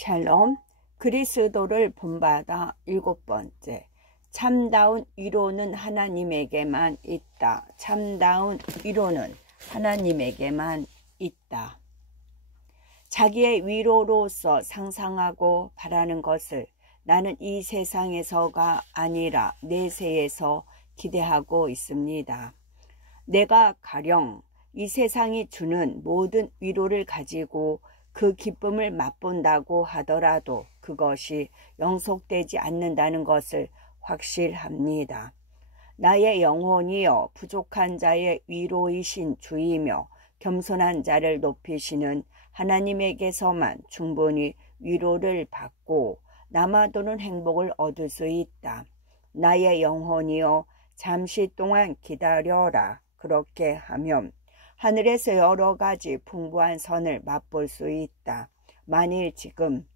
샬롬, 그리스도를 본받아 7번째. 참다운 위로는 하나님에게만 있다. 참다운 위로는 하나님에게만 있다. 자기의 위로로서 상상하고 바라는 것을 나는 이 세상에서가 아니라 내세에서 기대하고 있습니다. 내가 가령 이 세상이 주는 모든 위로를 가지고 그 기쁨을 맛본다고 하더라도 그것이 영속되지 않는다는 것을 확실합니다. 나의 영혼이여 부족한 자의 위로이신 주이며 겸손한 자를 높이시는 하나님에게서만 충분히 위로를 받고 남아도는 행복을 얻을 수 있다. 나의 영혼이여 잠시 동안 기다려라. 그렇게 하면 하늘에서 여러 가지 풍부한 선을 맛볼 수 있다. 만일 지금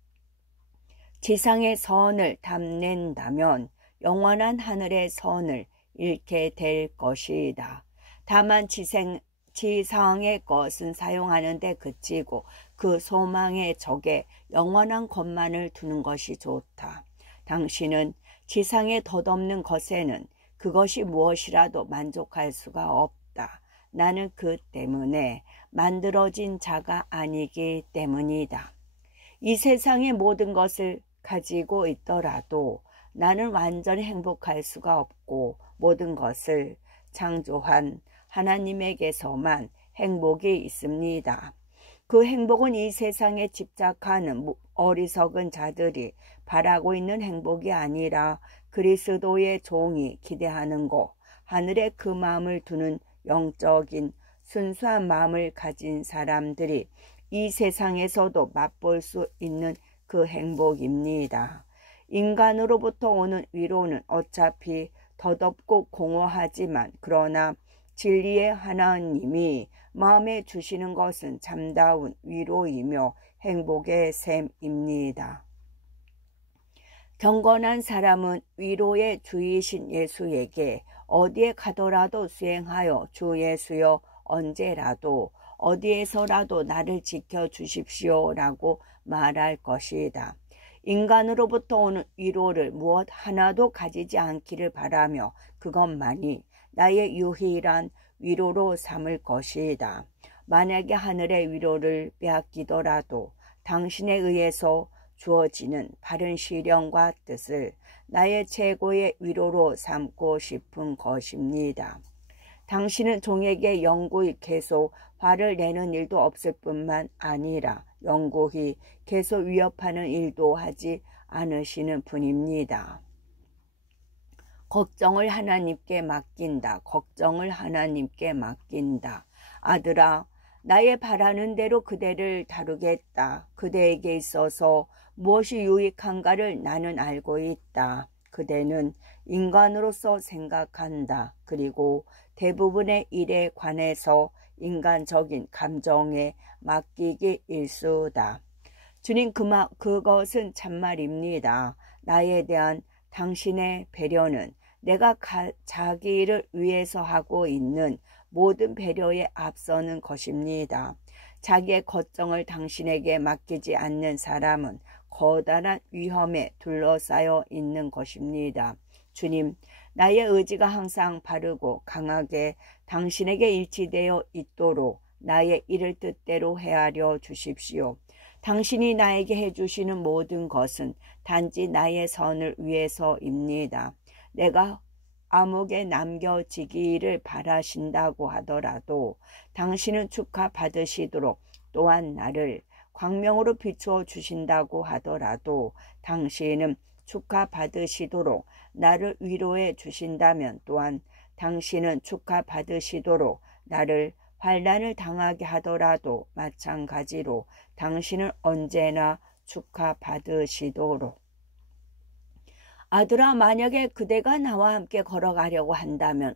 지상의 선을 탐낸다면 영원한 하늘의 선을 잃게 될 것이다. 다만 지상의 것은 사용하는 데 그치고 그 소망의 적에 영원한 것만을 두는 것이 좋다. 당신은 지상에 덧없는 것에는 그것이 무엇이라도 만족할 수가 없다. 나는 그 때문에 만들어진 자가 아니기 때문이다. 이 세상의 모든 것을 가지고 있더라도 나는 완전히 행복할 수가 없고 모든 것을 창조한 하나님에게서만 행복이 있습니다. 그 행복은 이 세상에 집착하는 어리석은 자들이 바라고 있는 행복이 아니라 그리스도의 종이 기대하는 것, 하늘에 그 마음을 두는 영적인 순수한 마음을 가진 사람들이 이 세상에서도 맛볼 수 있는 그 행복입니다. 인간으로부터 오는 위로는 어차피 덧없고 공허하지만 그러나 진리의 하나님이 마음에 주시는 것은 참다운 위로이며 행복의 셈입니다. 경건한 사람은 위로의 주이신 예수에게 어디에 가더라도 수행하여 주 예수여 언제라도 어디에서라도 나를 지켜주십시오라고 말할 것이다. 인간으로부터 오는 위로를 무엇 하나도 가지지 않기를 바라며 그것만이 나의 유일한 위로로 삼을 것이다. 만약에 하늘의 위로를 빼앗기더라도 당신에 의해서 주어지는 바른 시련과 뜻을 나의 최고의 위로로 삼고 싶은 것입니다. 당신은 종에게 영구히 계속 화를 내는 일도 없을 뿐만 아니라 영구히 계속 위협하는 일도 하지 않으시는 분입니다. 걱정을 하나님께 맡긴다. 걱정을 하나님께 맡긴다. 아들아, 나의 바라는 대로 그대를 다루겠다. 그대에게 있어서 무엇이 유익한가를 나는 알고 있다. 그대는 인간으로서 생각한다. 그리고 대부분의 일에 관해서 인간적인 감정에 맡기기 일쑤다. 주님, 그것은 참말입니다. 나에 대한 당신의 배려는 내가 자기를 위해서 하고 있는 모든 배려에 앞서는 것입니다. 자기의 걱정을 당신에게 맡기지 않는 사람은 거대한 위험에 둘러싸여 있는 것입니다. 주님, 나의 의지가 항상 바르고 강하게 당신에게 일치되어 있도록 나의 이를 뜻대로 헤아려 주십시오. 당신이 나에게 해주시는 모든 것은 단지 나의 선을 위해서입니다. 내가 암흑에 남겨지기를 바라신다고 하더라도 당신은 축하받으시도록 또한 나를 광명으로 비추어 주신다고 하더라도 당신은 축하받으시도록 나를 위로해 주신다면 또한 당신은 축하받으시도록 나를 환난을 당하게 하더라도 마찬가지로 당신은 언제나 축하받으시도록. 아들아, 만약에 그대가 나와 함께 걸어가려고 한다면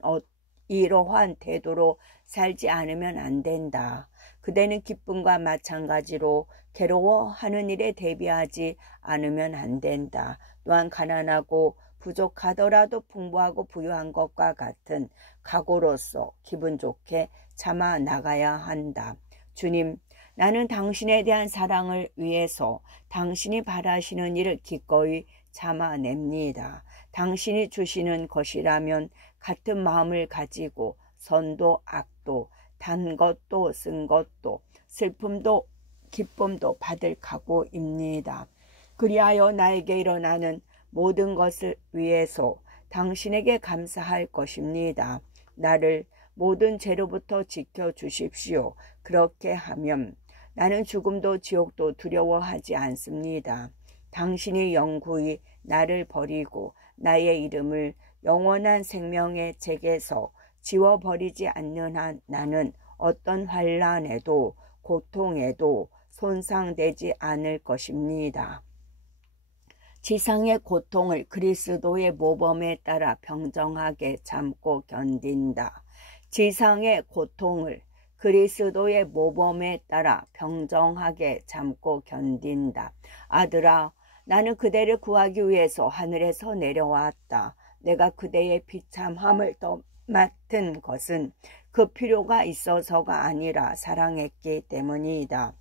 이러한 태도로 살지 않으면 안 된다. 그대는 기쁨과 마찬가지로 괴로워하는 일에 대비하지 않으면 안 된다. 또한 가난하고 부족하더라도 풍부하고 부유한 것과 같은 각오로서 기분 좋게 참아 나가야 한다. 주님, 나는 당신에 대한 사랑을 위해서 당신이 바라시는 일을 기꺼이 참아냅니다. 당신이 주시는 것이라면 같은 마음을 가지고 선도 악도 단 것도 쓴 것도 슬픔도 기쁨도 받을 각오입니다. 그리하여 나에게 일어나는 모든 것을 위해서 당신에게 감사할 것입니다. 나를 모든 죄로부터 지켜주십시오. 그렇게 하면 나는 죽음도 지옥도 두려워하지 않습니다. 당신이 영구히 나를 버리고 나의 이름을 영원한 생명의 책에서 지워버리지 않는 한 나는 어떤 환난에도 고통에도 손상되지 않을 것입니다. 지상의 고통을 그리스도의 모범에 따라 평정하게 참고 견딘다. 지상의 고통을 그리스도의 모범에 따라 평정하게 참고 견딘다. 아들아, 나는 그대를 구하기 위해서 하늘에서 내려왔다. 내가 그대의 비참함을 더 맡은 것은 그 필요가 있어서가 아니라 사랑했기 때문이다.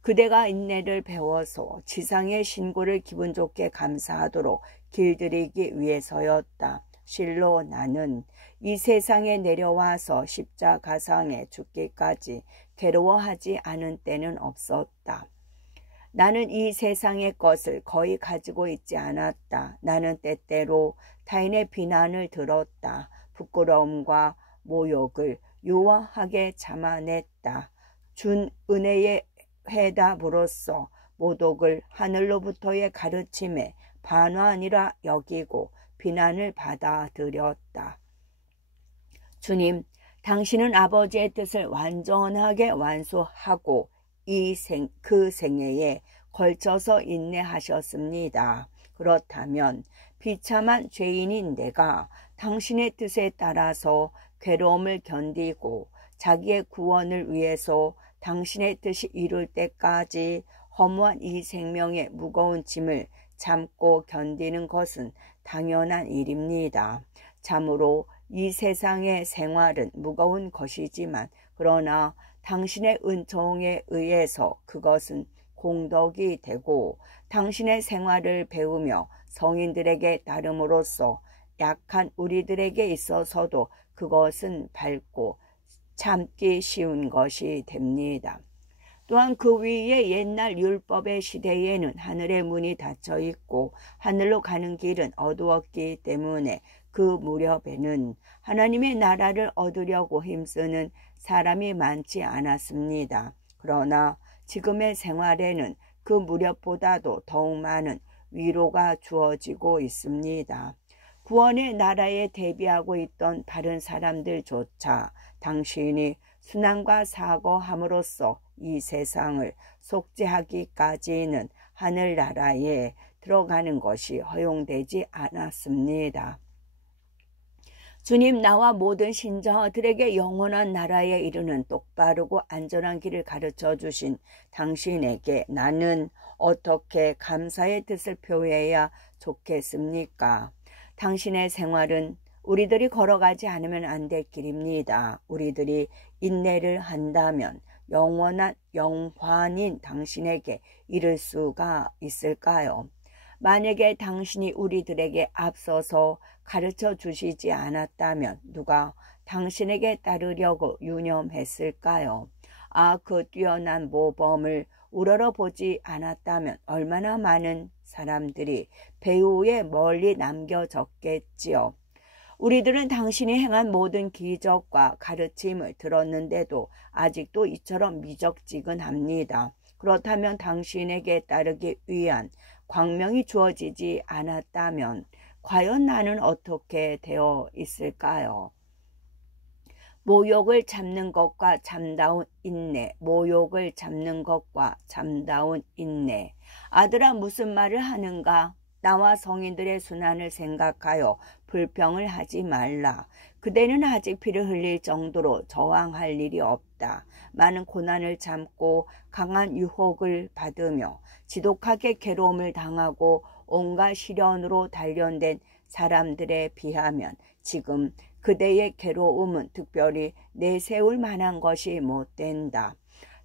그대가 인내를 배워서 지상의 신고를 기분 좋게 감사하도록 길들이기 위해서였다. 실로 나는 이 세상에 내려와서 십자가상에 죽기까지 괴로워하지 않은 때는 없었다. 나는 이 세상의 것을 거의 가지고 있지 않았다. 나는 때때로 타인의 비난을 들었다. 부끄러움과 모욕을 유화하게 참아냈다. 준 은혜의 회답으로서 모독을 하늘로부터의 가르침에 반환이라 여기고 비난을 받아들였다. 주님, 당신은 아버지의 뜻을 완전하게 완수하고 그 생애에 걸쳐서 인내하셨습니다. 그렇다면 비참한 죄인인 내가 당신의 뜻에 따라서 괴로움을 견디고 자기의 구원을 위해서 당신의 뜻이 이룰 때까지 허무한 이 생명의 무거운 짐을 참고 견디는 것은 당연한 일입니다. 참으로 이 세상의 생활은 무거운 것이지만 그러나 당신의 은총에 의해서 그것은 공덕이 되고 당신의 생활을 배우며 성인들에게 따름으로써 약한 우리들에게 있어서도 그것은 밝고 참기 쉬운 것이 됩니다. 또한 그 위에 옛날 율법의 시대에는 하늘의 문이 닫혀 있고 하늘로 가는 길은 어두웠기 때문에 그 무렵에는 하나님의 나라를 얻으려고 힘쓰는 사람이 많지 않았습니다. 그러나 지금의 생활에는 그 무렵보다도 더욱 많은 위로가 주어지고 있습니다. 구원의 나라에 대비하고 있던 바른 사람들조차 당신이 순환과 사고함으로써 이 세상을 속죄하기까지는 하늘나라에 들어가는 것이 허용되지 않았습니다. 주님, 나와 모든 신자들에게 영원한 나라에 이르는 똑바르고 안전한 길을 가르쳐 주신 당신에게 나는 어떻게 감사의 뜻을 표해야 좋겠습니까? 당신의 생활은 우리들이 걸어가지 않으면 안 될 길입니다. 우리들이 인내를 한다면 영원한 영환인 당신에게 이를 수가 있을까요? 만약에 당신이 우리들에게 앞서서 가르쳐 주시지 않았다면 누가 당신에게 따르려고 유념했을까요? 그 뛰어난 모범을 우러러보지 않았다면 얼마나 많은 사람들이 배후에 멀리 남겨졌겠지요. 우리들은 당신이 행한 모든 기적과 가르침을 들었는데도 아직도 이처럼 미적지근합니다. 그렇다면 당신에게 따르기 위한 광명이 주어지지 않았다면 과연 나는 어떻게 되어 있을까요? 모욕을 참는 것과 참다운 인내, 모욕을 참는 것과 참다운 인내. 아들아, 무슨 말을 하는가? 나와 성인들의 순환을 생각하여 불평을 하지 말라. 그대는 아직 피를 흘릴 정도로 저항할 일이 없다. 많은 고난을 참고 강한 유혹을 받으며 지독하게 괴로움을 당하고 온갖 시련으로 단련된 사람들에 비하면 지금 그대의 괴로움은 특별히 내세울 만한 것이 못 된다.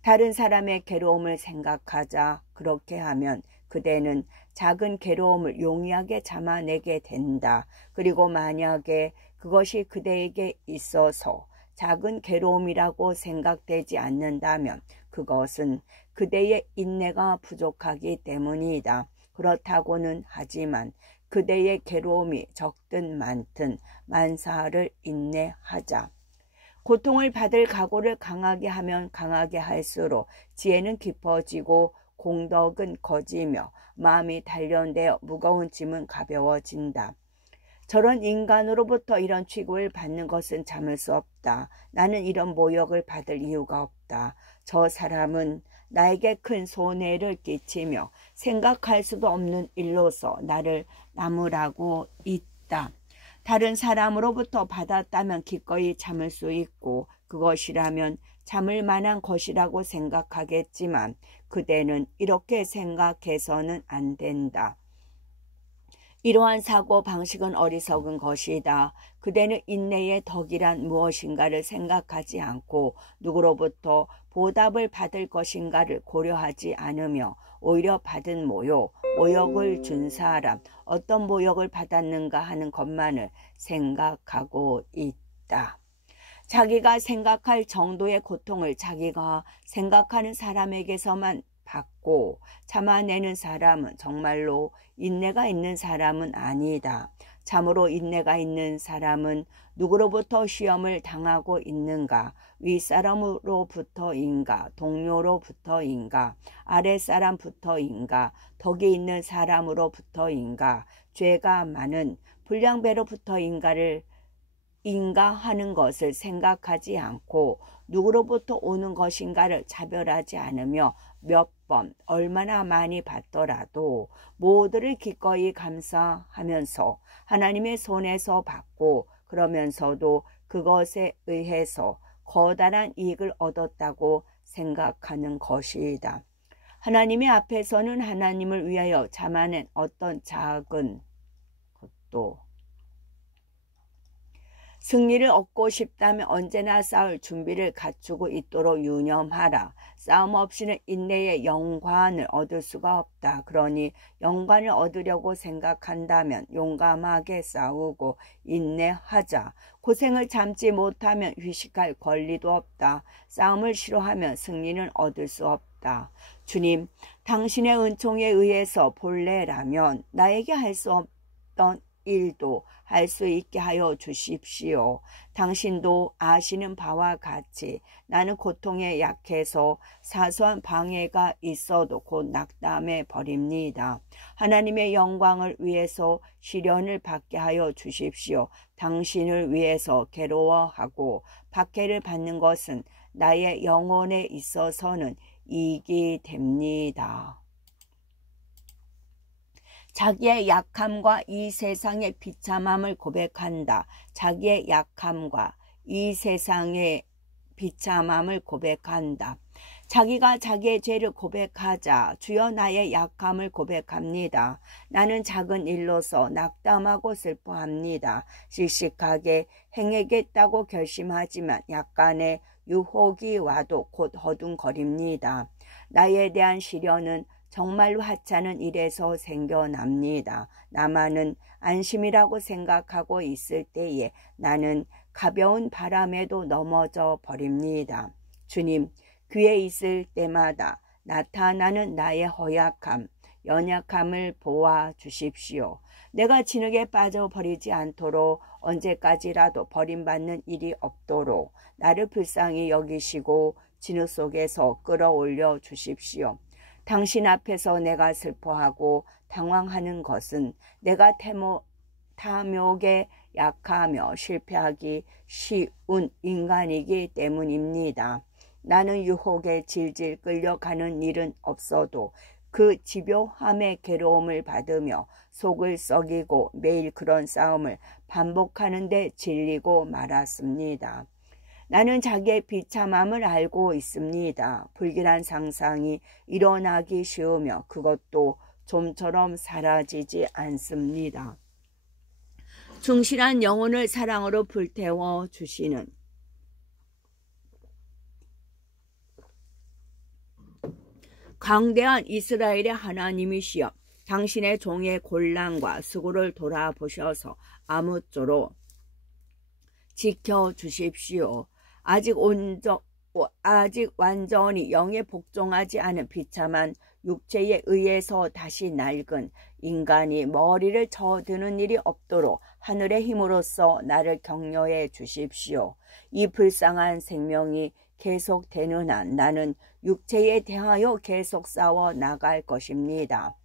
다른 사람의 괴로움을 생각하자. 그렇게 하면 그대는 작은 괴로움을 용이하게 참아내게 된다. 그리고 만약에 그것이 그대에게 있어서 작은 괴로움이라고 생각되지 않는다면 그것은 그대의 인내가 부족하기 때문이다. 그렇다고는 하지만 그대의 괴로움이 적든 많든 만사를 인내하자. 고통을 받을 각오를 강하게 하면 강하게 할수록 지혜는 깊어지고 공덕은 커지며 마음이 단련되어 무거운 짐은 가벼워진다. 저런 인간으로부터 이런 취급을 받는 것은 참을 수 없다. 나는 이런 모욕을 받을 이유가 없다. 저 사람은 나에게 큰 손해를 끼치며 생각할 수도 없는 일로서 나를 나무라고 있다. 다른 사람으로부터 받았다면 기꺼이 참을 수 있고 그것이라면 참을 만한 것이라고 생각하겠지만 그대는 이렇게 생각해서는 안 된다. 이러한 사고 방식은 어리석은 것이다. 그대는 인내의 덕이란 무엇인가를 생각하지 않고 누구로부터 보답을 받을 것인가를 고려하지 않으며 오히려 받은 모욕을 준 사람, 어떤 모욕을 받았는가 하는 것만을 생각하고 있다. 자기가 생각할 정도의 고통을 자기가 생각하는 사람에게서만 받고 참아내는 사람은 정말로 인내가 있는 사람은 아니다. 참으로 인내가 있는 사람은 누구로부터 시험을 당하고 있는가? 윗사람으로부터인가? 동료로부터인가? 아랫사람부터인가? 덕이 있는 사람으로부터인가? 죄가 많은 불량배로부터인가 하는 것을 생각하지 않고 누구로부터 오는 것인가를 차별하지 않으며 몇 번 얼마나 많이 받더라도 모두를 기꺼이 감사하면서 하나님의 손에서 받고 그러면서도 그것에 의해서 커다란 이익을 얻었다고 생각하는 것이다. 하나님의 앞에서는 하나님을 위하여 참아낸 어떤 작은 것도 승리를 얻고 싶다면 언제나 싸울 준비를 갖추고 있도록 유념하라. 싸움 없이는 인내의 영관을 얻을 수가 없다. 그러니 영관을 얻으려고 생각한다면 용감하게 싸우고 인내하자. 고생을 참지 못하면 휴식할 권리도 없다. 싸움을 싫어하면 승리는 얻을 수 없다. 주님, 당신의 은총에 의해서 본래라면 나에게 할 수 없던 일도 할 수 있게 하여 주십시오. 당신도 아시는 바와 같이 나는 고통에 약해서 사소한 방해가 있어도 곧 낙담해 버립니다. 하나님의 영광을 위해서 시련을 받게 하여 주십시오. 당신을 위해서 괴로워하고 박해를 받는 것은 나의 영혼에 있어서는 이익이 됩니다. 자기의 약함과 이 세상의 비참함을 고백한다. 자기의 약함과 이 세상의 비참함을 고백한다. 자기가 자기의 죄를 고백하자 주여 나의 약함을 고백합니다. 나는 작은 일로서 낙담하고 슬퍼합니다. 씩씩하게 행하겠다고 결심하지만 약간의 유혹이 와도 곧 허둥거립니다. 나에 대한 시련은 정말로 하찮은 일에서 생겨납니다. 나만은 안심이라고 생각하고 있을 때에 나는 가벼운 바람에도 넘어져 버립니다. 주님, 귀에 있을 때마다 나타나는 나의 허약함, 연약함을 보아 주십시오. 내가 진흙에 빠져버리지 않도록 언제까지라도 버림받는 일이 없도록 나를 불쌍히 여기시고 진흙 속에서 끌어올려 주십시오. 당신 앞에서 내가 슬퍼하고 당황하는 것은 내가 탐욕에 약하며 실패하기 쉬운 인간이기 때문입니다. 나는 유혹에 질질 끌려가는 일은 없어도 그 집요함의 괴로움을 받으며 속을 썩이고 매일 그런 싸움을 반복하는 데 질리고 말았습니다. 나는 자기의 비참함을 알고 있습니다. 불길한 상상이 일어나기 쉬우며 그것도 좀처럼 사라지지 않습니다. 충실한 영혼을 사랑으로 불태워 주시는 강대한 이스라엘의 하나님이시여, 당신의 종의 곤란과 수고를 돌아보셔서 아무쪼록 지켜주십시오. 아직 완전히 영에 복종하지 않은 비참한 육체에 의해서 다시 낡은 인간이 머리를 저드는 일이 없도록 하늘의 힘으로써 나를 격려해 주십시오. 이 불쌍한 생명이 계속되는 한 나는 육체에 대하여 계속 싸워 나갈 것입니다.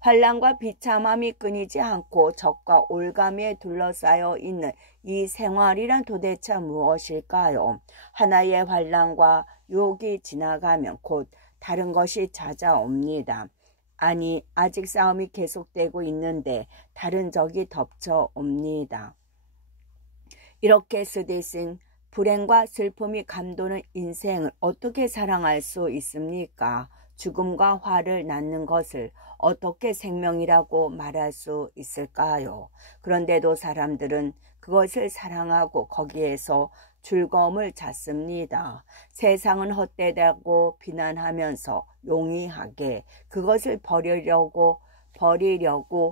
환난과 비참함이 끊이지 않고 적과 올가미에 둘러싸여 있는 이 생활이란 도대체 무엇일까요? 하나의 환난과 유혹이 지나가면 곧 다른 것이 찾아옵니다. 아니, 아직 싸움이 계속되고 있는데 다른 적이 덮쳐옵니다. 이렇게 쓰디쓴 불행과 슬픔이 감도는 인생을 어떻게 사랑할 수 있습니까? 죽음과 화를 낳는 것을 어떻게 생명이라고 말할 수 있을까요? 그런데도 사람들은 그것을 사랑하고 거기에서 즐거움을 찾습니다. 세상은 헛되다고 비난하면서 용이하게 그것을 버리려고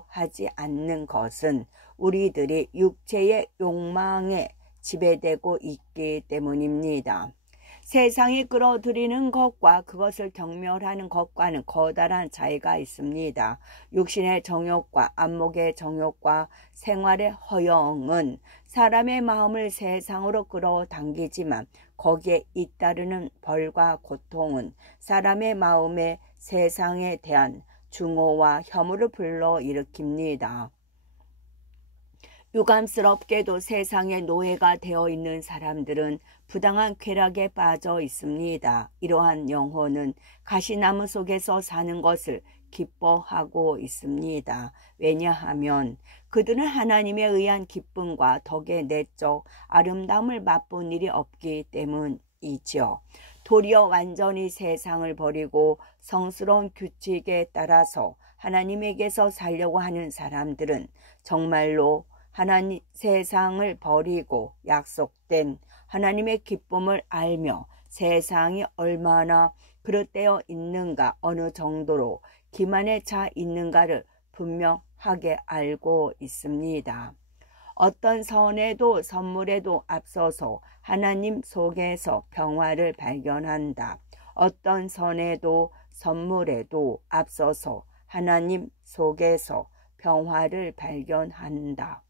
하지 않는 것은 우리들이 육체의 욕망에 지배되고 있기 때문입니다. 세상이 끌어들이는 것과 그것을 경멸하는 것과는 커다란 차이가 있습니다. 육신의 정욕과 안목의 정욕과 생활의 허영은 사람의 마음을 세상으로 끌어당기지만 거기에 잇따르는 벌과 고통은 사람의 마음에 세상에 대한 증오와 혐오를 불러일으킵니다. 유감스럽게도 세상의 노예가 되어 있는 사람들은 부당한 쾌락에 빠져 있습니다. 이러한 영혼은 가시나무 속에서 사는 것을 기뻐하고 있습니다. 왜냐하면 그들은 하나님에 의한 기쁨과 덕의 내적 아름다움을 맛본 일이 없기 때문이죠. 도리어 완전히 세상을 버리고 성스러운 규칙에 따라서 하나님에게서 살려고 하는 사람들은 정말로 세상을 버리고 약속된 하나님의 기쁨을 알며 세상이 얼마나 그릇되어 있는가, 어느 정도로 기만에 차 있는가를 분명하게 알고 있습니다. 어떤 선에도 선물에도 앞서서 하나님 속에서 평화를 발견한다. 어떤 선에도 선물에도 앞서서 하나님 속에서 평화를 발견한다.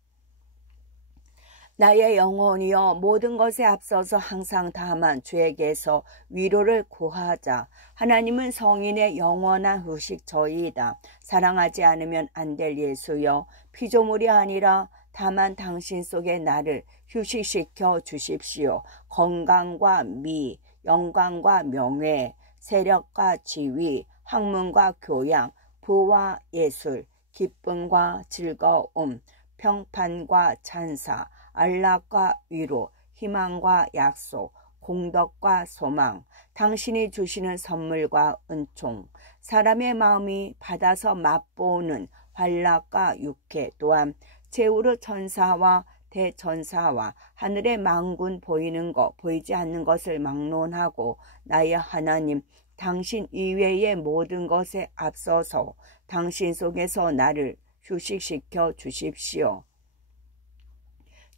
나의 영혼이여, 모든 것에 앞서서 항상 다만 주에게서 위로를 구하자. 하나님은 성인의 영원한 휴식처이다. 사랑하지 않으면 안 될 예수여, 피조물이 아니라 다만 당신 속에 나를 휴식시켜 주십시오. 건강과 미, 영광과 명예, 세력과 지위, 학문과 교양, 부와 예술, 기쁨과 즐거움, 평판과 찬사, 안락과 위로, 희망과 약속, 공덕과 소망, 당신이 주시는 선물과 은총, 사람의 마음이 받아서 맛보는 환락과 육회, 또한 제우르 천사와 대천사와 하늘의 만군 보이는 것, 보이지 않는 것을 막론하고 나의 하나님, 당신 이외의 모든 것에 앞서서 당신 속에서 나를 휴식시켜 주십시오.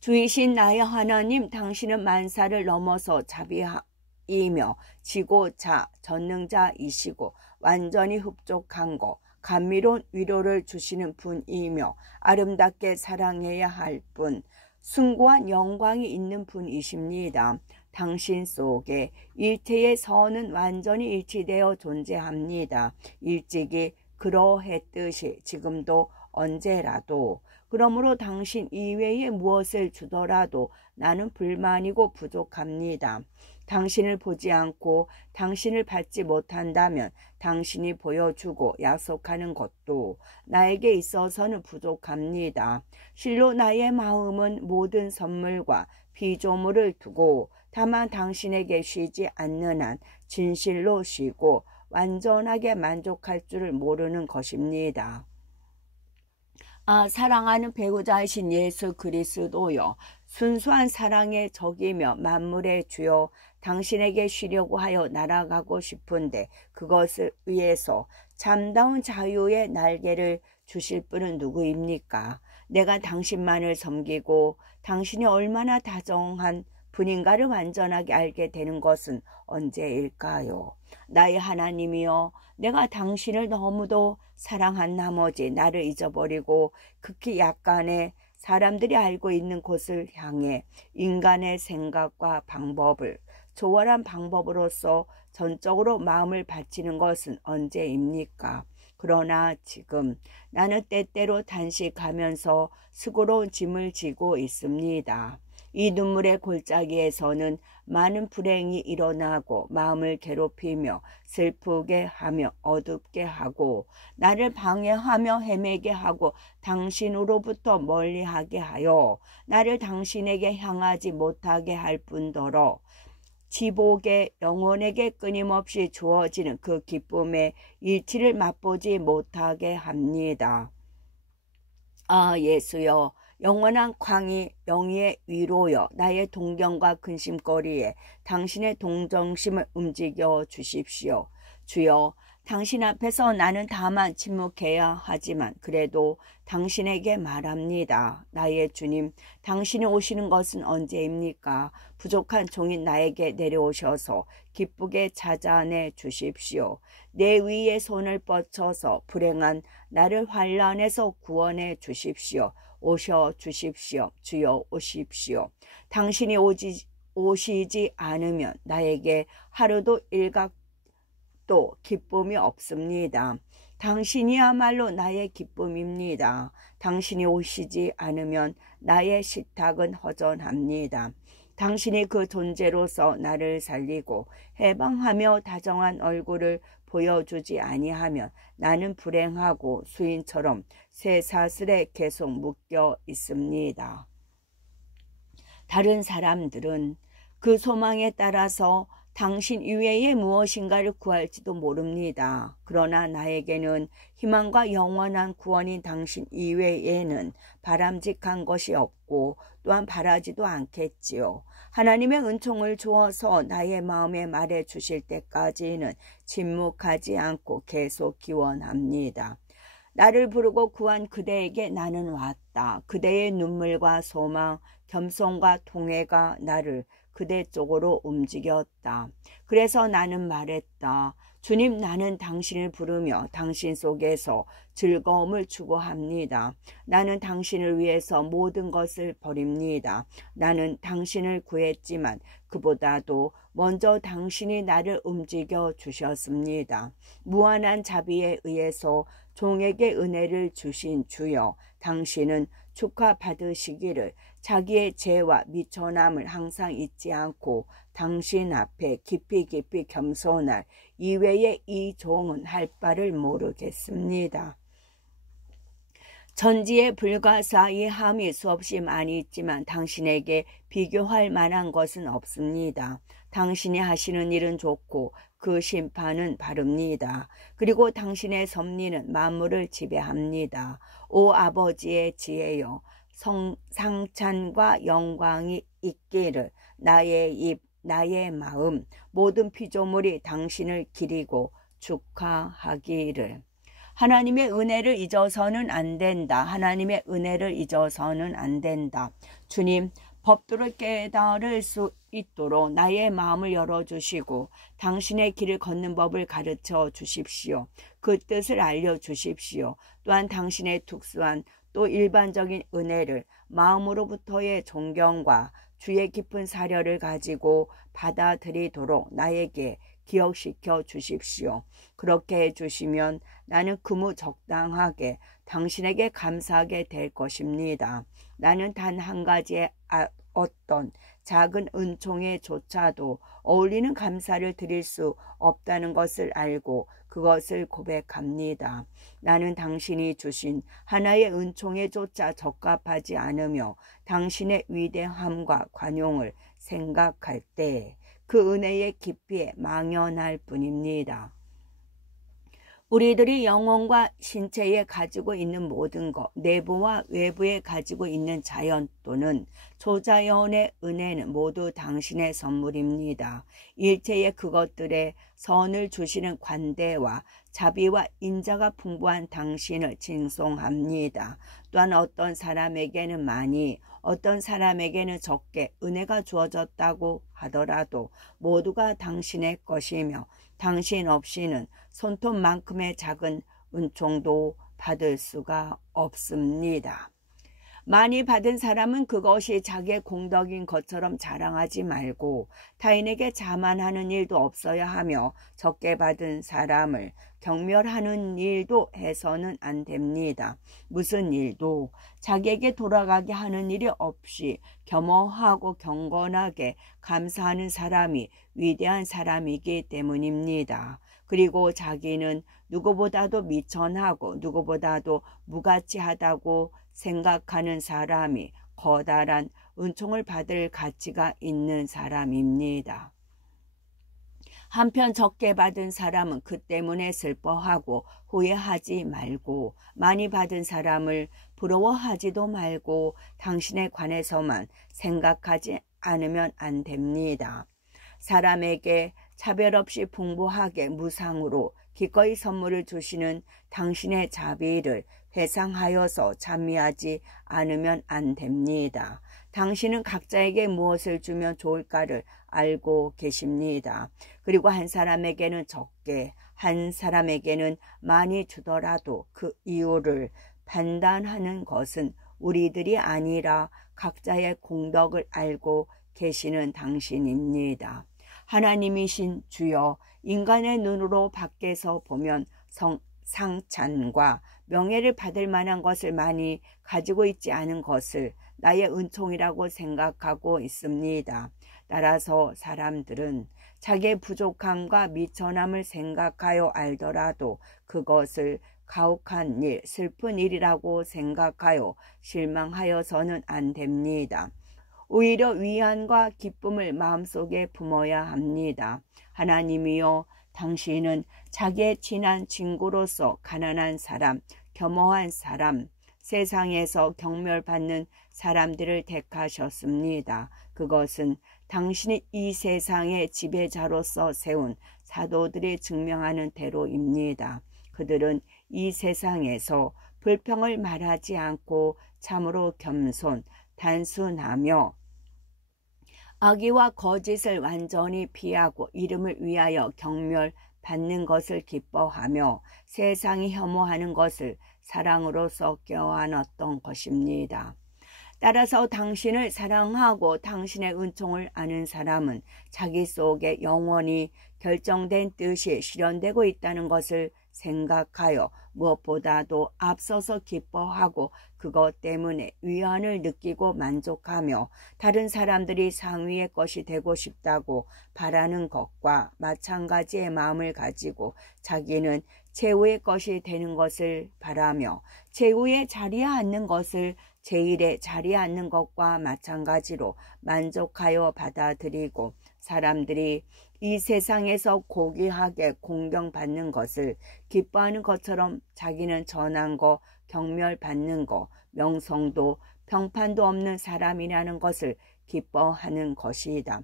주이신 나의 하나님, 당신은 만사를 넘어서 자비이며 지고자 전능자이시고 완전히 흡족한 것, 감미로운 위로를 주시는 분이며 아름답게 사랑해야 할 분, 숭고한 영광이 있는 분이십니다. 당신 속에 일체의 선은 완전히 일치되어 존재합니다. 일찍이 그러했듯이 지금도 언제라도. 그러므로 당신 이외에 무엇을 주더라도 나는 불만이고 부족합니다. 당신을 보지 않고 당신을 받지 못한다면 당신이 보여주고 약속하는 것도 나에게 있어서는 부족합니다. 실로 나의 마음은 모든 선물과 피조물을 두고 다만 당신에게 쉬지 않는 한 진실로 쉬고 완전하게 만족할 줄을 모르는 것입니다. 사랑하는 배우자이신 예수 그리스도여, 순수한 사랑의 적이며 만물의 주요, 당신에게 쉬려고 하여 날아가고 싶은데 그것을 위해서 참다운 자유의 날개를 주실 분은 누구입니까? 내가 당신만을 섬기고 당신이 얼마나 다정한 분인가를 완전하게 알게 되는 것은 언제일까요? 나의 하나님이여, 내가 당신을 너무도 사랑한 나머지 나를 잊어버리고 극히 약간의 사람들이 알고 있는 곳을 향해 인간의 생각과 방법을 초월한 방법으로서 전적으로 마음을 바치는 것은 언제입니까? 그러나 지금 나는 때때로 단식하면서 수고로운 짐을 지고 있습니다. 이 눈물의 골짜기에서는 많은 불행이 일어나고 마음을 괴롭히며 슬프게 하며 어둡게 하고 나를 방해하며 헤매게 하고 당신으로부터 멀리하게 하여 나를 당신에게 향하지 못하게 할 뿐더러 지복의 영혼에게 끊임없이 주어지는 그 기쁨의 일치를 맛보지 못하게 합니다. 아, 예수여, 영원한 영예의 위로여, 나의 동경과 근심거리에 당신의 동정심을 움직여 주십시오. 주여, 당신 앞에서 나는 다만 침묵해야 하지만 그래도 당신에게 말합니다. 나의 주님, 당신이 오시는 것은 언제입니까? 부족한 종인 나에게 내려오셔서 기쁘게 찾아내 주십시오. 내 위에 손을 뻗쳐서 불행한 나를 환난에서 구원해 주십시오. 오셔 주십시오. 주여 오십시오. 당신이 오시지 않으면 나에게 하루도 일각도 기쁨이 없습니다. 당신이야말로 나의 기쁨입니다. 당신이 오시지 않으면 나의 식탁은 허전합니다. 당신이 그 존재로서 나를 살리고 해방하며 다정한 얼굴을 보여주지 아니하면 나는 불행하고 수인처럼 쇠사슬에 계속 묶여 있습니다. 다른 사람들은 그 소망에 따라서 당신 이외에 무엇인가를 구할지도 모릅니다. 그러나 나에게는 희망과 영원한 구원인 당신 이외에는 바람직한 것이 없고 또한 바라지도 않겠지요. 하나님의 은총을 주어서 나의 마음에 말해 주실 때까지는 침묵하지 않고 계속 기원합니다. 나를 부르고 구한 그대에게 나는 왔다. 그대의 눈물과 소망, 겸손과 통회가 나를 그대 쪽으로 움직였다. 그래서 나는 말했다. 주님, 나는 당신을 부르며 당신 속에서 즐거움을 추구합니다. 나는 당신을 위해서 모든 것을 버립니다. 나는 당신을 구했지만 그보다도 먼저 당신이 나를 움직여 주셨습니다. 무한한 자비에 의해서 종에게 은혜를 주신 주여, 당신은 축하받으시기를. 자기의 죄와 미천함을 항상 잊지 않고 당신 앞에 깊이 겸손할 이외에 이 종은 할 바를 모르겠습니다. 천지의 불가사의함이 수없이 많이 있지만 당신에게 비교할 만한 것은 없습니다. 당신이 하시는 일은 좋고 그 심판은 바릅니다. 그리고 당신의 섭리는 만물을 지배합니다. 오 아버지의 지혜여, 상찬과 영광이 있기를. 나의 입, 나의 마음, 모든 피조물이 당신을 기리고 축하하기를. 하나님의 은혜를 잊어서는 안 된다. 하나님의 은혜를 잊어서는 안 된다. 주님, 법도를 깨달을 수 있도록 나의 마음을 열어주시고 당신의 길을 걷는 법을 가르쳐 주십시오. 그 뜻을 알려주십시오. 또한 당신의 특수한 또 일반적인 은혜를 마음으로부터의 존경과 주의 깊은 사려를 가지고 받아들이도록 나에게 기억시켜 주십시오. 그렇게 해주시면 나는 그무적당하게 당신에게 감사하게 될 것입니다. 나는 단 한 가지의 어떤 작은 은총에조차도 어울리는 감사를 드릴 수 없다는 것을 알고 그것을 고백합니다. 나는 당신이 주신 하나의 은총에조차 적합하지 않으며 당신의 위대함과 관용을 생각할 때 그 은혜의 깊이에 망연할 뿐입니다. 우리들이 영혼과 신체에 가지고 있는 모든 것, 내부와 외부에 가지고 있는 자연 또는 조자연의 은혜는 모두 당신의 선물입니다. 일체의 그것들에 선을 주시는 관대와 자비와 인자가 풍부한 당신을 칭송합니다. 또한 어떤 사람에게는 많이, 어떤 사람에게는 적게 은혜가 주어졌다고 하더라도 모두가 당신의 것이며 당신 없이는 손톱만큼의 작은 은총도 받을 수가 없습니다. 많이 받은 사람은 그것이 자기의 공덕인 것처럼 자랑하지 말고 타인에게 자만하는 일도 없어야 하며 적게 받은 사람을 경멸하는 일도 해서는 안 됩니다. 무슨 일도 자기에게 돌아가게 하는 일이 없이 겸허하고 경건하게 감사하는 사람이 위대한 사람이기 때문입니다. 그리고 자기는 누구보다도 미천하고 누구보다도 무가치하다고 생각하는 사람이 커다란 은총을 받을 가치가 있는 사람입니다. 한편 적게 받은 사람은 그 때문에 슬퍼하고 후회하지 말고 많이 받은 사람을 부러워하지도 말고 당신에 관해서만 생각하지 않으면 안 됩니다. 사람에게 차별 없이 풍부하게 무상으로 기꺼이 선물을 주시는 당신의 자비를 회상하여서 찬미하지 않으면 안 됩니다. 당신은 각자에게 무엇을 주면 좋을까를 알고 계십니다. 그리고 한 사람에게는 적게, 한 사람에게는 많이 주더라도 그 이유를 판단하는 것은 우리들이 아니라 각자의 공덕을 알고 계시는 당신입니다. 하나님이신 주여, 인간의 눈으로 밖에서 보면 상찬과 명예를 받을 만한 것을 많이 가지고 있지 않은 것을 나의 은총이라고 생각하고 있습니다. 따라서 사람들은 자기의 부족함과 미천함을 생각하여 알더라도 그것을 가혹한 일, 슬픈 일이라고 생각하여 실망하여서는 안 됩니다. 오히려 위안과 기쁨을 마음속에 품어야 합니다. 하나님이여, 당신은 자기의 친한 친구로서 가난한 사람, 겸허한 사람, 세상에서 경멸받는 사람들을 택하셨습니다. 그것은 당신이 이 세상의 지배자로서 세운 사도들이 증명하는 대로입니다. 그들은 이 세상에서 불평을 말하지 않고 참으로 겸손, 단순하며 악의와 거짓을 완전히 피하고 이름을 위하여 경멸받는 것을 기뻐하며 세상이 혐오하는 것을 사랑으로서 껴안았던 것입니다. 따라서 당신을 사랑하고 당신의 은총을 아는 사람은 자기 속에 영원히 결정된 뜻이 실현되고 있다는 것을 생각하여 무엇보다도 앞서서 기뻐하고 그것 때문에 위안을 느끼고 만족하며 다른 사람들이 상위의 것이 되고 싶다고 바라는 것과 마찬가지의 마음을 가지고 자기는 최후의 것이 되는 것을 바라며 최후의 자리에 앉는 것을 제일의 자리에 앉는 것과 마찬가지로 만족하여 받아들이고 사람들이 이 세상에서 고귀하게 공경받는 것을 기뻐하는 것처럼 자기는 전한 거, 경멸받는 거, 명성도 평판도 없는 사람이라는 것을 기뻐하는 것이다.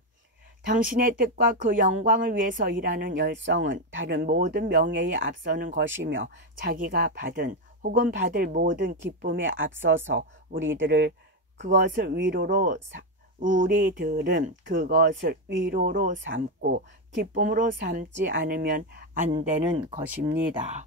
당신의 뜻과 그 영광을 위해서 일하는 열성은 다른 모든 명예에 앞서는 것이며 자기가 받은 혹은 받을 모든 기쁨에 앞서서 우리들은 그것을 위로로 삼고 기쁨으로 삼지 않으면 안 되는 것입니다.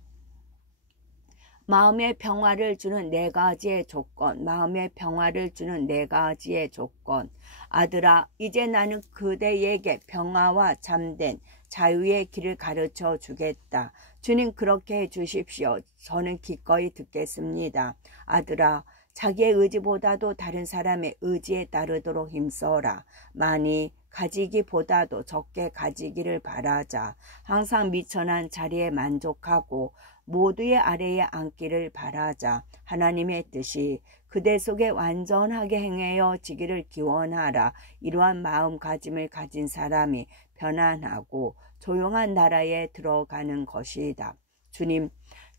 마음의 평화를 주는 네 가지의 조건, 마음의 평화를 주는 네 가지의 조건. 아들아, 이제 나는 그대에게 평화와 참된 자유의 길을 가르쳐 주겠다. 주님, 그렇게 해 주십시오. 저는 기꺼이 듣겠습니다. 아들아, 자기의 의지보다도 다른 사람의 의지에 따르도록 힘써라. 많이 가지기보다도 적게 가지기를 바라자. 항상 미천한 자리에 만족하고 모두의 아래에 앉기를 바라자. 하나님의 뜻이 그대 속에 완전하게 행하여지기를 기원하라. 이러한 마음가짐을 가진 사람이 편안하고 조용한 나라에 들어가는 것이다. 주님,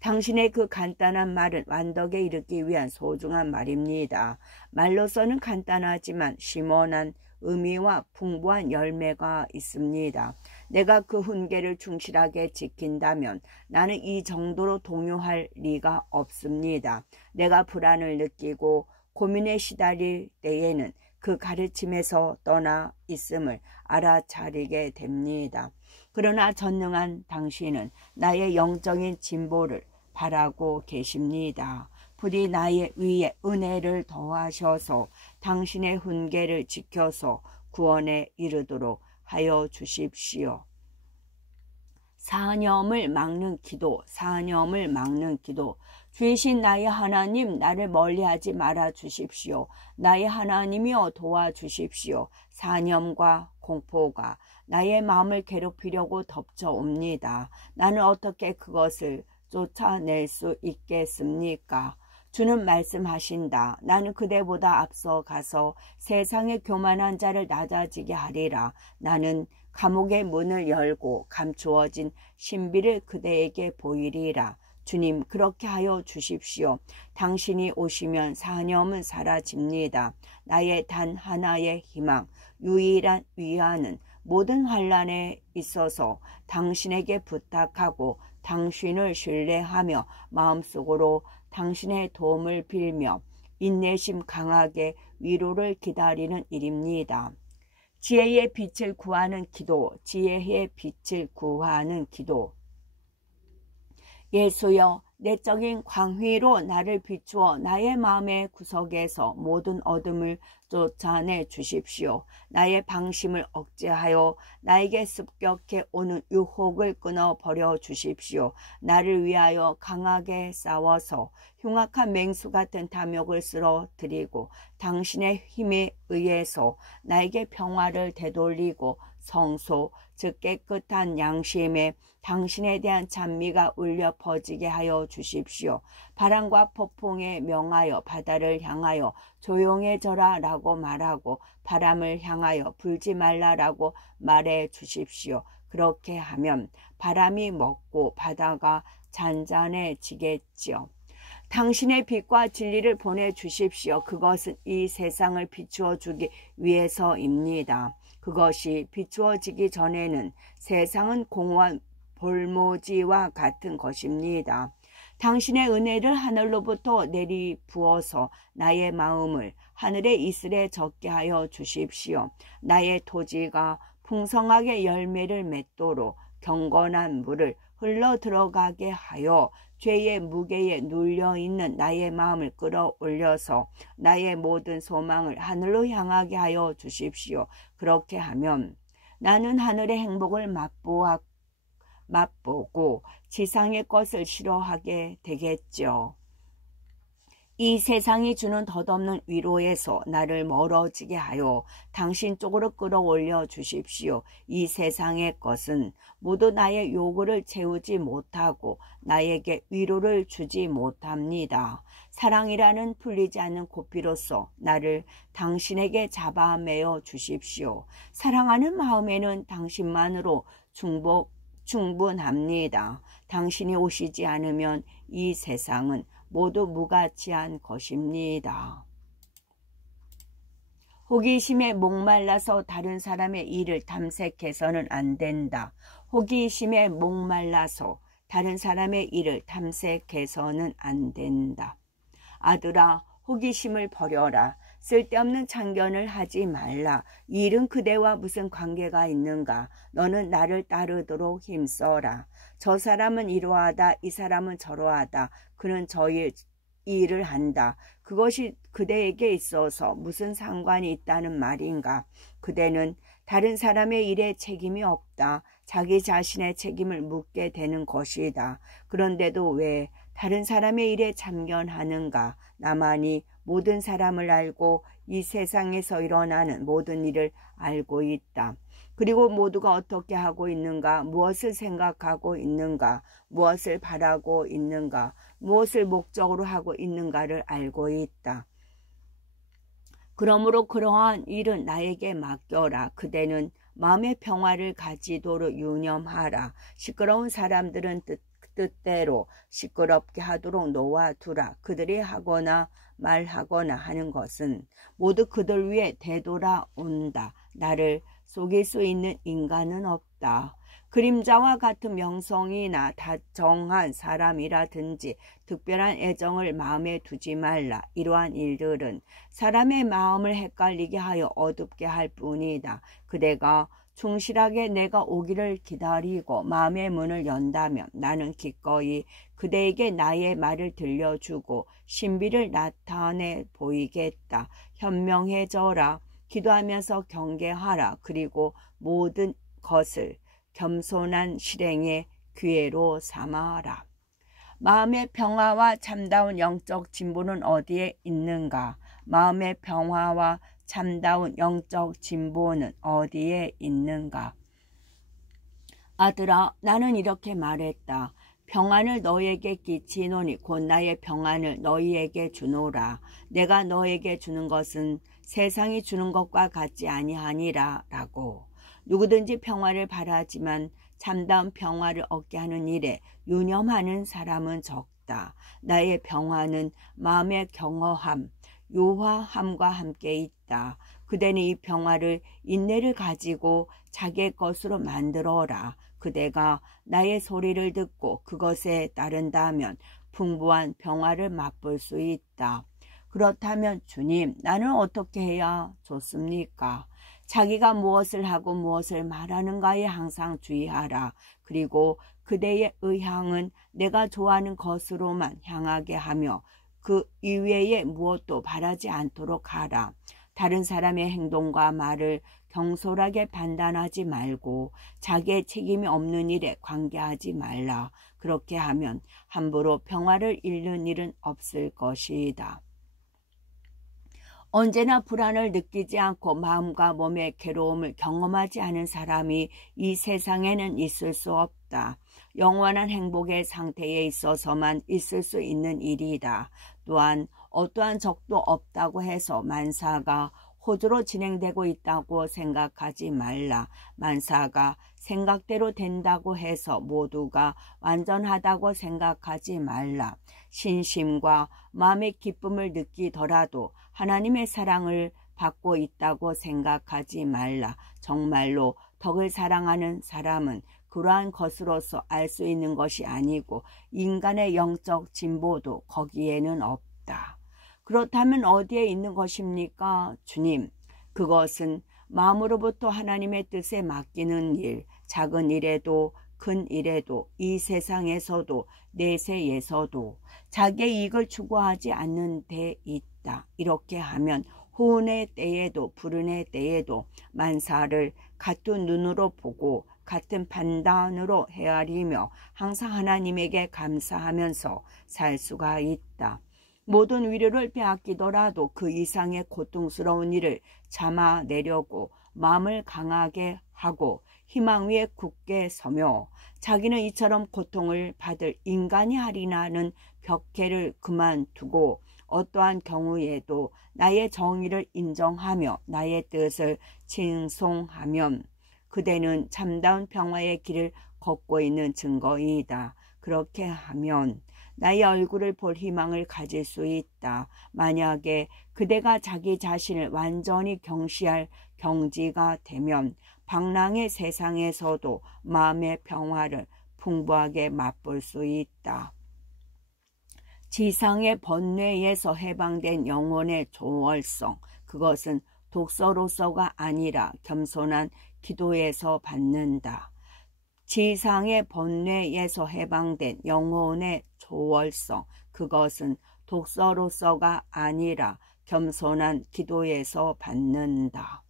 당신의 그 간단한 말은 완덕에 이르기 위한 소중한 말입니다. 말로서는 간단하지만 심원한 의미와 풍부한 열매가 있습니다. 내가 그 훈계를 충실하게 지킨다면 나는 이 정도로 동요할 리가 없습니다. 내가 불안을 느끼고 고민에 시달릴 때에는 그 가르침에서 떠나 있음을 알아차리게 됩니다. 그러나 전능한 당신은 나의 영적인 진보를 바라고 계십니다. 부디 나의 위에 은혜를 더하셔서 당신의 훈계를 지켜서 구원에 이르도록 하여 주십시오. 사념을 막는 기도, 사념을 막는 기도. 주이신 나의 하나님, 나를 멀리하지 말아 주십시오. 나의 하나님이여 도와주십시오. 사념과 공포가 나의 마음을 괴롭히려고 덮쳐옵니다. 나는 어떻게 그것을 쫓아낼 수 있겠습니까? 주는 말씀하신다. 나는 그대보다 앞서 가서 세상의 교만한 자를 낮아지게 하리라. 나는 감옥의 문을 열고 감추어진 신비를 그대에게 보이리라. 주님, 그렇게 하여 주십시오. 당신이 오시면 사념은 사라집니다. 나의 단 하나의 희망, 유일한 위안은 모든 환난에 있어서 당신에게 부탁하고 당신을 신뢰하며 마음속으로 당신의 도움을 빌며 인내심 강하게 위로를 기다리는 일입니다. 지혜의 빛을 구하는 기도, 지혜의 빛을 구하는 기도. 예수여, 내적인 광휘로 나를 비추어 나의 마음의 구석에서 모든 어둠을 쫓아내 주십시오. 나의 방심을 억제하여 나에게 습격해 오는 유혹을 끊어버려 주십시오. 나를 위하여 강하게 싸워서 흉악한 맹수 같은 탐욕을 쓰러뜨리고 당신의 힘에 의해서 나에게 평화를 되돌리고 성소, 즉 깨끗한 양심에 당신에 대한 찬미가 울려 퍼지게 하여 주십시오. 바람과 폭풍에 명하여 바다를 향하여 조용해져라 라고 말하고 바람을 향하여 불지 말라라고 말해 주십시오. 그렇게 하면 바람이 멎고 바다가 잔잔해지겠지요. 당신의 빛과 진리를 보내주십시오. 그것은 이 세상을 비추어 주기 위해서입니다. 그것이 비추어지기 전에는 세상은 공허한 볼모지와 같은 것입니다. 당신의 은혜를 하늘로부터 내리 부어서 나의 마음을 하늘의 이슬에 적게 하여 주십시오. 나의 토지가 풍성하게 열매를 맺도록 경건한 물을 흘러 들어가게 하여 죄의 무게에 눌려있는 나의 마음을 끌어올려서 나의 모든 소망을 하늘로 향하게 하여 주십시오. 그렇게 하면 나는 하늘의 행복을 맛보고 지상의 것을 싫어하게 되겠죠. 이 세상이 주는 덧없는 위로에서 나를 멀어지게 하여 당신 쪽으로 끌어올려 주십시오. 이 세상의 것은 모두 나의 요구를 채우지 못하고 나에게 위로를 주지 못합니다. 사랑이라는 풀리지 않는 고삐로서 나를 당신에게 잡아매어 주십시오. 사랑하는 마음에는 당신만으로 충분합니다. 당신이 오시지 않으면 이 세상은 모두 무가치한 것입니다. 호기심에 목말라서 다른 사람의 일을 탐색해서는 안 된다. 호기심에 목말라서 다른 사람의 일을 탐색해서는 안 된다. 아들아, 호기심을 버려라. 쓸데없는 참견을 하지 말라. 이 일은 그대와 무슨 관계가 있는가? 너는 나를 따르도록 힘써라. 저 사람은 이러하다, 이 사람은 저러하다. 그는 저의 일을 한다. 그것이 그대에게 있어서 무슨 상관이 있다는 말인가? 그대는 다른 사람의 일에 책임이 없다. 자기 자신의 책임을 묻게 되는 것이다. 그런데도 왜 다른 사람의 일에 참견하는가? 나만이 모든 사람을 알고 이 세상에서 일어나는 모든 일을 알고 있다. 그리고 모두가 어떻게 하고 있는가, 무엇을 생각하고 있는가, 무엇을 바라고 있는가, 무엇을 목적으로 하고 있는가를 알고 있다. 그러므로 그러한 일은 나에게 맡겨라. 그대는 마음의 평화를 가지도록 유념하라. 시끄러운 사람들은 뜻대로 시끄럽게 하도록 놓아두라. 그들이 하거나 말하거나 하는 것은 모두 그들 위에 되돌아온다. 나를 속일 수 있는 인간은 없다. 그림자와 같은 명성이나 다정한 사람이라든지 특별한 애정을 마음에 두지 말라. 이러한 일들은 사람의 마음을 헷갈리게 하여 어둡게 할 뿐이다. 그대가 충실하게 내가 오기를 기다리고 마음의 문을 연다면 나는 기꺼이 그대에게 나의 말을 들려주고 신비를 나타내 보이겠다. 현명해져라. 기도하면서 경계하라. 그리고 모든 것을 겸손한 실행의 기회로 삼아라. 마음의 평화와 참다운 영적 진보는 어디에 있는가? 마음의 평화와 참다운 영적 진보는 어디에 있는가? 아들아, 나는 이렇게 말했다. 평안을 너희에게 끼치노니 곧 나의 평안을 너희에게 주노라. 내가 너희에게 주는 것은 세상이 주는 것과 같지 아니하니라 라고. 누구든지 평화를 바라지만 참다운 평화를 얻게 하는 일에 유념하는 사람은 적다. 나의 평화는 마음의 경허함, 요화함과 함께 있다. 그대는 이 평화를 인내를 가지고 자기의 것으로 만들어라. 그대가 나의 소리를 듣고 그것에 따른다면 풍부한 평화를 맛볼 수 있다. 그렇다면 주님, 나는 어떻게 해야 좋습니까? 자기가 무엇을 하고 무엇을 말하는가에 항상 주의하라. 그리고 그대의 의향은 내가 좋아하는 것으로만 향하게 하며 그 이외에 무엇도 바라지 않도록 하라. 다른 사람의 행동과 말을 경솔하게 판단하지 말고 자기의 책임이 없는 일에 관계하지 말라. 그렇게 하면 함부로 평화를 잃는 일은 없을 것이다. 언제나 불안을 느끼지 않고 마음과 몸의 괴로움을 경험하지 않은 사람이 이 세상에는 있을 수 없다. 영원한 행복의 상태에 있어서만 있을 수 있는 일이다. 또한 어떠한 적도 없다고 해서 만사가 호주로 진행되고 있다고 생각하지 말라. 만사가 생각대로 된다고 해서 모두가 완전하다고 생각하지 말라. 신심과 마음의 기쁨을 느끼더라도 하나님의 사랑을 받고 있다고 생각하지 말라. 정말로 덕을 사랑하는 사람은 그러한 것으로서 알 수 있는 것이 아니고 인간의 영적 진보도 거기에는 없다. 그렇다면 어디에 있는 것입니까? 주님, 그것은 마음으로부터 하나님의 뜻에 맡기는 일, 작은 일에도 큰 일에도 이 세상에서도 내세에서도 자기의 이익을 추구하지 않는 데 있다. 이렇게 하면 호운의 때에도 불운의 때에도 만사를 같은 눈으로 보고 같은 판단으로 헤아리며 항상 하나님에게 감사하면서 살 수가 있다. 모든 위로를 빼앗기더라도 그 이상의 고통스러운 일을 참아내려고 마음을 강하게 하고 희망 위에 굳게 서며 자기는 이처럼 고통을 받을 인간이 하리라는 벽해를 그만두고 어떠한 경우에도 나의 정의를 인정하며 나의 뜻을 칭송하면 그대는 참다운 평화의 길을 걷고 있는 증거이다. 그렇게 하면 나의 얼굴을 볼 희망을 가질 수 있다. 만약에 그대가 자기 자신을 완전히 경시할 경지가 되면 방랑의 세상에서도 마음의 평화를 풍부하게 맛볼 수 있다. 지상의 번뇌에서 해방된 영혼의 조월성, 그것은 독서로서가 아니라 겸손한 기도에서 받는다. 지상의 번뇌에서 해방된 영혼의 조월성, 그것은 독서로서가 아니라 겸손한 기도에서 받는다.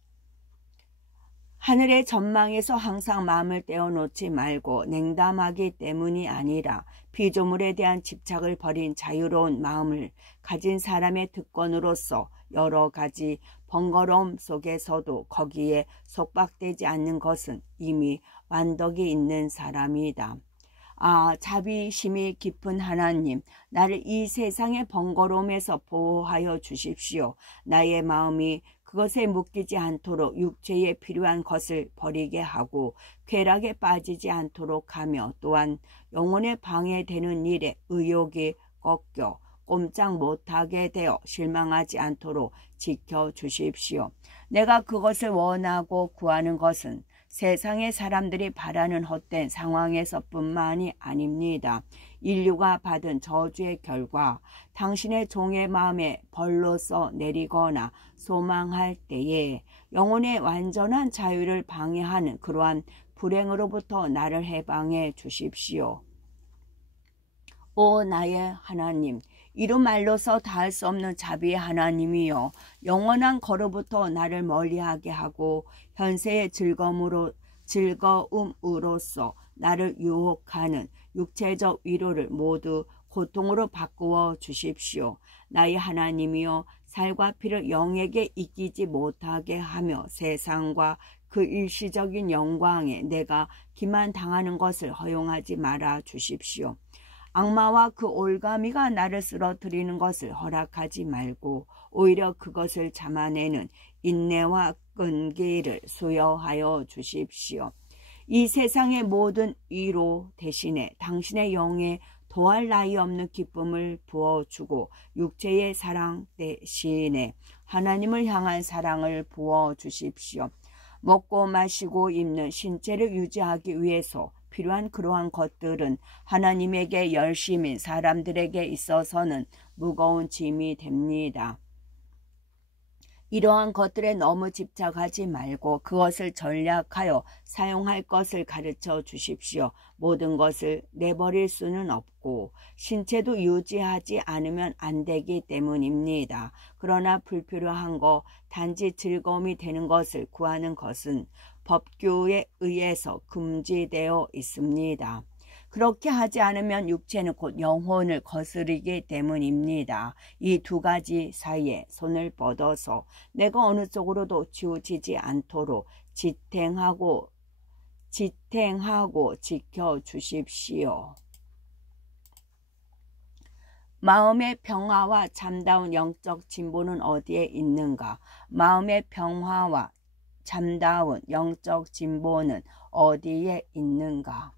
하늘의 전망에서 항상 마음을 떼어놓지 말고 냉담하기 때문이 아니라 피조물에 대한 집착을 버린 자유로운 마음을 가진 사람의 특권으로서 여러 가지 번거로움 속에서도 거기에 속박되지 않는 것은 이미 완덕이 있는 사람이다. 아, 자비심이 깊은 하나님, 나를 이 세상의 번거로움에서 보호하여 주십시오. 나의 마음이 그것에 묶이지 않도록 육체에 필요한 것을 버리게 하고 쾌락에 빠지지 않도록 하며 또한 영혼에 방해되는 일에 의욕이 꺾여 꼼짝 못하게 되어 실망하지 않도록 지켜주십시오. 내가 그것을 원하고 구하는 것은 세상의 사람들이 바라는 헛된 상황에서뿐만이 아닙니다. 인류가 받은 저주의 결과 당신의 종의 마음에 벌로써 내리거나 소망할 때에 영혼의 완전한 자유를 방해하는 그러한 불행으로부터 나를 해방해 주십시오. 오 나의 하나님, 이루 말로서 다할 수 없는 자비의 하나님이여, 영원한 거로부터 나를 멀리하게 하고 현세의 즐거움으로써 나를 유혹하는 육체적 위로를 모두 고통으로 바꾸어 주십시오. 나의 하나님이여, 살과 피를 영에게 이기지 못하게 하며 세상과 그 일시적인 영광에 내가 기만당하는 것을 허용하지 말아 주십시오. 악마와 그 올가미가 나를 쓰러뜨리는 것을 허락하지 말고 오히려 그것을 참아내는 인내와 끈기를 수여하여 주십시오. 이 세상의 모든 위로 대신에 당신의 영에 더할 나위 없는 기쁨을 부어주고 육체의 사랑 대신에 하나님을 향한 사랑을 부어주십시오. 먹고 마시고 입는 신체를 유지하기 위해서 필요한 그러한 것들은 하나님에게 열심인 사람들에게 있어서는 무거운 짐이 됩니다. 이러한 것들에 너무 집착하지 말고 그것을 전략하여 사용할 것을 가르쳐 주십시오. 모든 것을 내버릴 수는 없고 신체도 유지하지 않으면 안 되기 때문입니다. 그러나 불필요한 거 단지 즐거움이 되는 것을 구하는 것은 법규에 의해서 금지되어 있습니다. 그렇게 하지 않으면 육체는 곧 영혼을 거스르기 때문입니다. 이 두 가지 사이에 손을 뻗어서 내가 어느 쪽으로도 치우치지 않도록 지탱하고 지켜주십시오. 마음의 평화와 참다운 영적 진보는 어디에 있는가? 마음의 평화와 참다운 영적 진보는 어디에 있는가?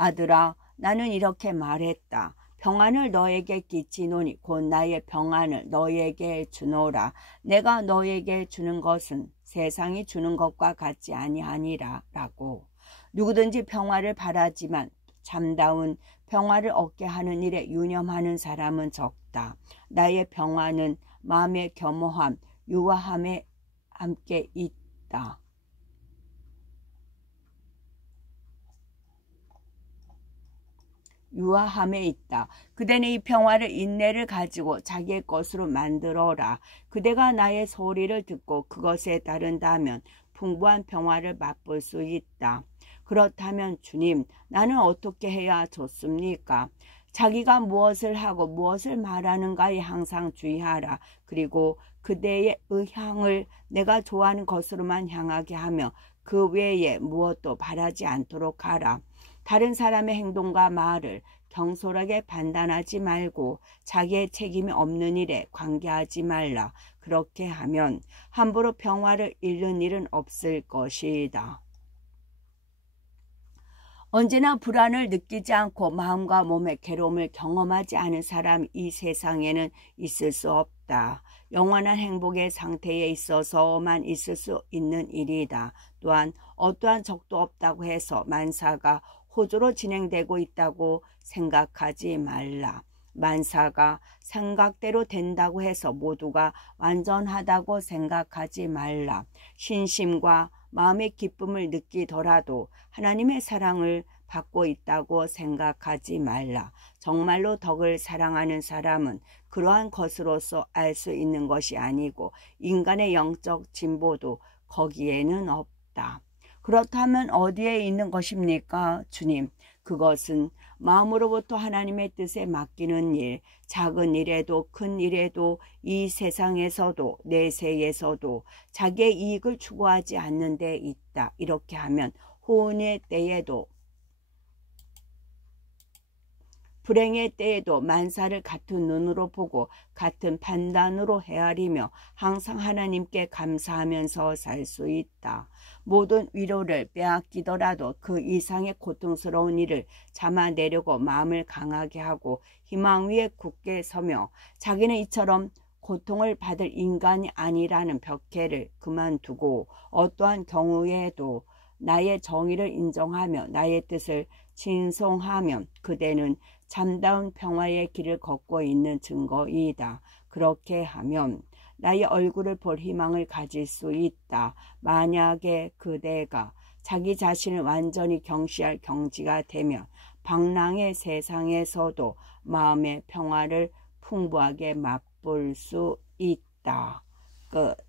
아들아, 나는 이렇게 말했다. 평안을 너에게 끼치노니 곧 나의 평안을 너에게 주노라. 내가 너에게 주는 것은 세상이 주는 것과 같지 아니하니라 라고. 누구든지 평화를 바라지만 참다운 평화를 얻게 하는 일에 유념하는 사람은 적다. 나의 평화는 마음의 겸허함, 유화함에 함께 있다. 유화함에 있다. 그대는 이 평화를 인내를 가지고 자기의 것으로 만들어라. 그대가 나의 소리를 듣고 그것에 따른다면 풍부한 평화를 맛볼 수 있다. 그렇다면 주님, 나는 어떻게 해야 좋습니까? 자기가 무엇을 하고 무엇을 말하는가에 항상 주의하라. 그리고 그대의 의향을 내가 좋아하는 것으로만 향하게 하며 그 외에 무엇도 바라지 않도록 하라. 다른 사람의 행동과 말을 경솔하게 판단하지 말고 자기의 책임이 없는 일에 관계하지 말라. 그렇게 하면 함부로 평화를 잃는 일은 없을 것이다. 언제나 불안을 느끼지 않고 마음과 몸의 괴로움을 경험하지 않은 사람이 이 세상에는 있을 수 없다. 영원한 행복의 상태에 있어서만 있을 수 있는 일이다. 또한 어떠한 적도 없다고 해서 만사가 호조로 진행되고 있다고 생각하지 말라. 만사가 생각대로 된다고 해서 모두가 완전하다고 생각하지 말라. 신심과 마음의 기쁨을 느끼더라도 하나님의 사랑을 받고 있다고 생각하지 말라. 정말로 덕을 사랑하는 사람은 그러한 것으로서 알 수 있는 것이 아니고 인간의 영적 진보도 거기에는 없다. 그렇다면 어디에 있는 것입니까? 주님, 그것은 마음으로부터 하나님의 뜻에 맡기는 일, 작은 일에도 큰 일에도 이 세상에서도 내세에서도 자기의 이익을 추구하지 않는 데 있다. 이렇게 하면 호은의 때에도 불행의 때에도 만사를 같은 눈으로 보고 같은 판단으로 헤아리며 항상 하나님께 감사하면서 살 수 있다. 모든 위로를 빼앗기더라도 그 이상의 고통스러운 일을 참아내려고 마음을 강하게 하고 희망 위에 굳게 서며 자기는 이처럼 고통을 받을 인간이 아니라는 벽해를 그만두고 어떠한 경우에도 나의 정의를 인정하며 나의 뜻을 진송하면 그대는 참다운 평화의 길을 걷고 있는 증거이다. 그렇게 하면 나의 얼굴을 볼 희망을 가질 수 있다. 만약에 그대가 자기 자신을 완전히 경시할 경지가 되면 방랑의 세상에서도 마음의 평화를 풍부하게 맛볼 수 있다. 끝.